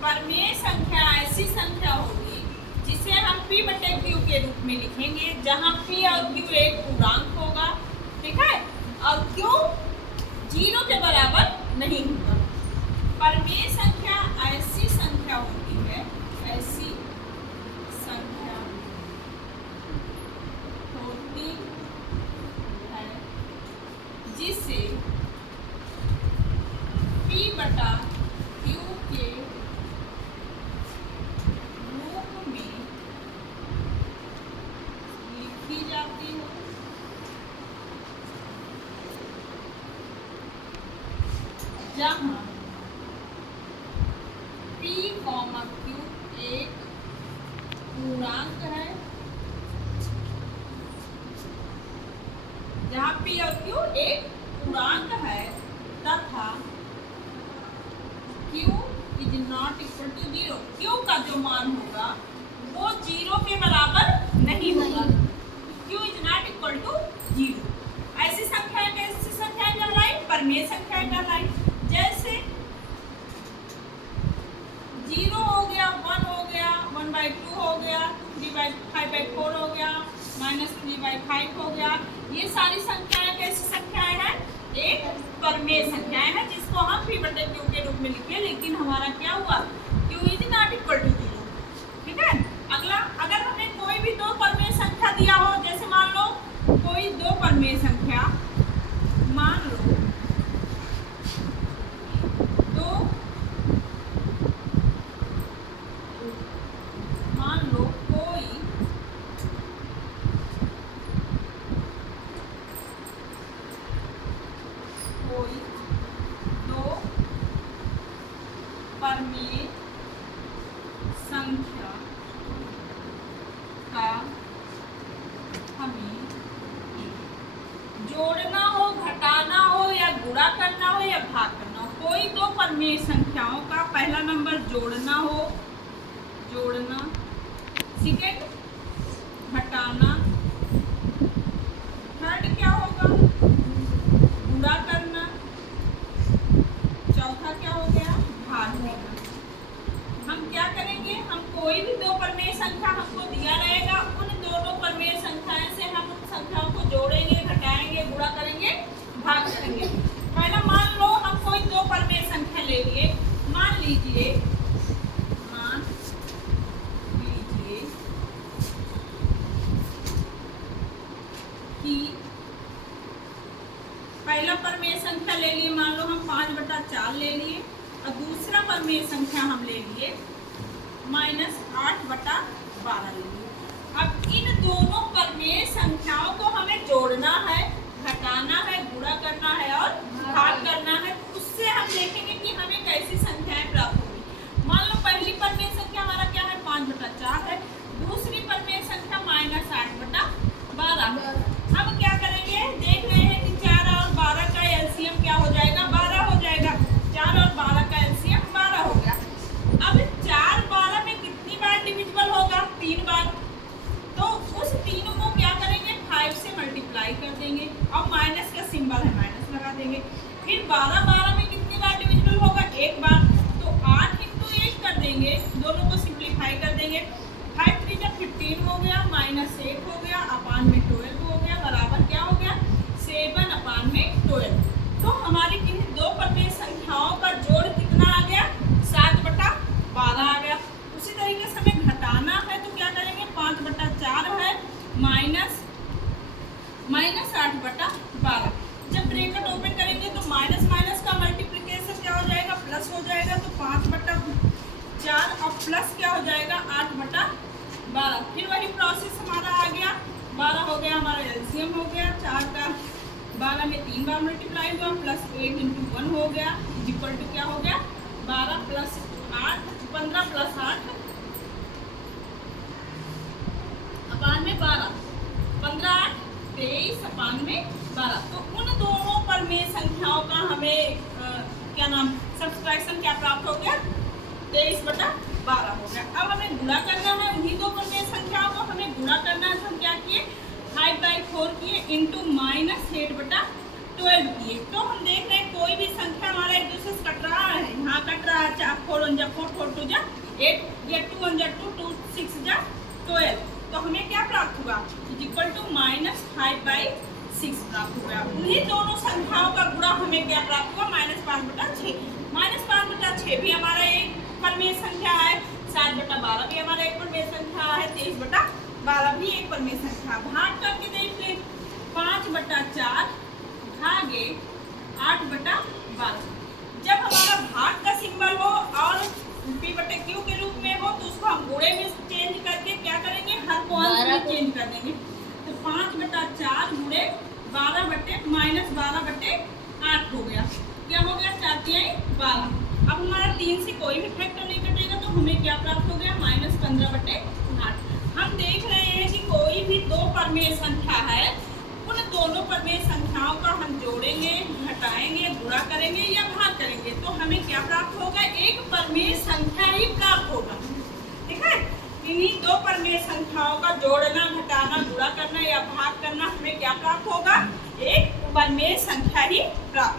परमेय संख्या ऐसी संख्या होगी जिसे हम P बटे Q के रूप में लिखेंगे, जहाँ P और Q एक पूर्णांक होगा, ठीक है, और Q 0 के बराबर नहीं होगा। परमेय संख्या ऐसी संख्या होती है, ऐसी संख्या होती है जिसे P बटा Q के रूप में लिखी जाती है, जहाँ P, Q एक पूर्णांक है, जहाँ P और Q एक पूर्णांक है तथा Q is not equal to 0। Q का जो मान होगा वो 0 के बराबर नहीं होगा। Q is not equal to 0। ऐसी संख्याएं कैसी संख्याएं कहलाई? परमेय संख्याएं कहलाई। जैसे 0 हो गया, 1 हो गया, 1/2 हो गया, 3/5/4 हो गया, -3/5 हो गया, ये सारी संख्याएं कैसी संख्याएं हैं? एक परमेय संख्याएं हैं जिसको हम P बटे Q के रूप में लिखे, लेकिन हमारा क्या हुआ? Q is not equal to 0। ठीक है। अगला, अगर हमें कोई भी दो परमेय संख्या दिया हो, जैसे मान लो कोई दो परमेय संख्या, मान लो कोई दो परमेय संख्या का हमें जोड़ना हो, घटाना हो, या गुणा करना हो, या भाग करना हो। कोई दो परमेय संख्याओं का पहला नंबर जोड़ना हो, जोड़ना, सेकंड घटाना, थर्ड क्या होगा? गुणा करना, चौथा क्या हो गया? भाग देना। हम क्या करेंगे? हम कोई भी दो परमेय संख्या हमको दिया रहेगा, उन दोनों परमेय संख्याओं से हम उन संख्याओं को जोड़ेंगे, घटाएंगे, गुणा करेंगे, भाग करेंगे। पहला मान लो हम कोई दो परमेय संख्या ले लिए, मान लीजिए कि पहला परमेय संख्या ले लिए, मान लो हम 5/4 ले लिए, और दूसरा परमेय संख्या हम ले लिए -8/12 ले लिए। अब इन दोनों परमेय संख्याओं को हमें जोड़ना है, घटाना है, गुणा करना है और भाग करना है। उससे हम देखेंगे कि हमें कैसी संख्याएं प्राप्त होगी। मान लो पहली परमेय संख्या हमारा क्या है? 5/4 है। दूसरी परमेय संख्या -8/12। हम क्या करेंगे? देख रहे हैं कि 4 और 12 का एलसीएम क्या हो जाएगा? 12 हो जाएगा। 4 और 12 का एलसीएम 12 हो गया। अब 4 12 में कितनी बार डिविजिबल होगा? 3 बार। तो उस तीनों को क्या करेंगे? 5 से मल्टीप्लाई कर देंगे, और माइनस का सिंबल है, माइनस लगा देंगे। फिर 12 12 में कितनी बार डिविजिबल होगा? 1 बार। तो 8 × 1 कर देंगे, दोनों को सिंप्लीफाई कर देंगे। 5 3 जब 15 हो गया, -1 हो गया, अपान में 12 हो गया, बराबर क्या हो गया? 7/12। तो हमारी किन्हीं दो परमेय संख्याओं का जोड़ कितना आ गया? 7/12 आ गया। उसी तरीके से हमें घटाना है, तो क्या करेंगे? 5/4 है -8/12। जब ब्रैकेट ओपन करेंगे तो माइनस माइनस का मल्टीप्लिकेशन क्या हो जाएगा? प्लस हो जाएगा। तो 5/4 और प्लस क्या हो जाएगा? 8/12। फिर वही प्रोसेस हमारा आ गया। 12 हो गया, हमारा एलसीएम हो गया। 4 का 12 में 3 बार मल्टीप्लाई हुआ, +8 × 1 हो गया, इक्वल टू क्या हो गया? 12 + 8, 15 + 8 अपान में 12, 15 8 23 अपान में 12। तो उन दोनों परमेय संख्याओं का हमें क्या नाम सब्सट्रैक्शन क्या प्राप्त हो गया? 23/12 हो गया। अब हमें गुणा करना है, उन्हीं दो परमेय संख्याओं को हमें गुणा करना है। तो हम क्या किए? 5/4 4 किए इंटू -8/12 किए। तो हम देख रहे हैं कोई भी संख्या हमारा एक दूसरे से कट रहा है, यहाँ कट रहा है 4 1 जा 4 4 2 जा 8 या 2 1 जा 2 2 6 जा 12। तो हमें क्या प्राप्त हुआ इज इक्वल टू -5/6 प्राप्त हुआ। उन्हीं दोनों संख्याओं का गुणा हमें क्या प्राप्त हुआ -5/6। -5/6 भी हमारा एक परमेय संख्या है, 7/12 भी हमारा एक परमेय संख्या है, 23/12 भी एक परमेय संख्या। भाग करके देख ले 5/4 भागे 8/12। जब हमारा भाग का सिंबल हो और P/Q के रूप में हो तो उसको हम गुणे में चेंज करके क्या करेंगे, हर को अंश में चेंज कर देंगे। तो 5/4 गुणे 12/-12/8 हो गया। क्या हो गया 4 तिहाई 12। अब हमारा 3 से कोई भी फैक्टर नहीं कटेगा तो हमें क्या प्राप्त हो गया -15/8। हम देख रहे हैं कि कोई भी दो परमेय संख्या है, उन दोनों परमेय संख्याओं का हम जोड़ेंगे, घटाएंगे, गुणा करेंगे या भाग करेंगे तो हमें क्या प्राप्त होगा, एक परमेय संख्या ही प्राप्त होगा। ठीक है, इन्हीं दो परमेय संख्याओं का जोड़ना, घटाना, गुणा करना या भाग करना हमें क्या प्राप्त होगा, एक परमेय संख्या ही प्राप्त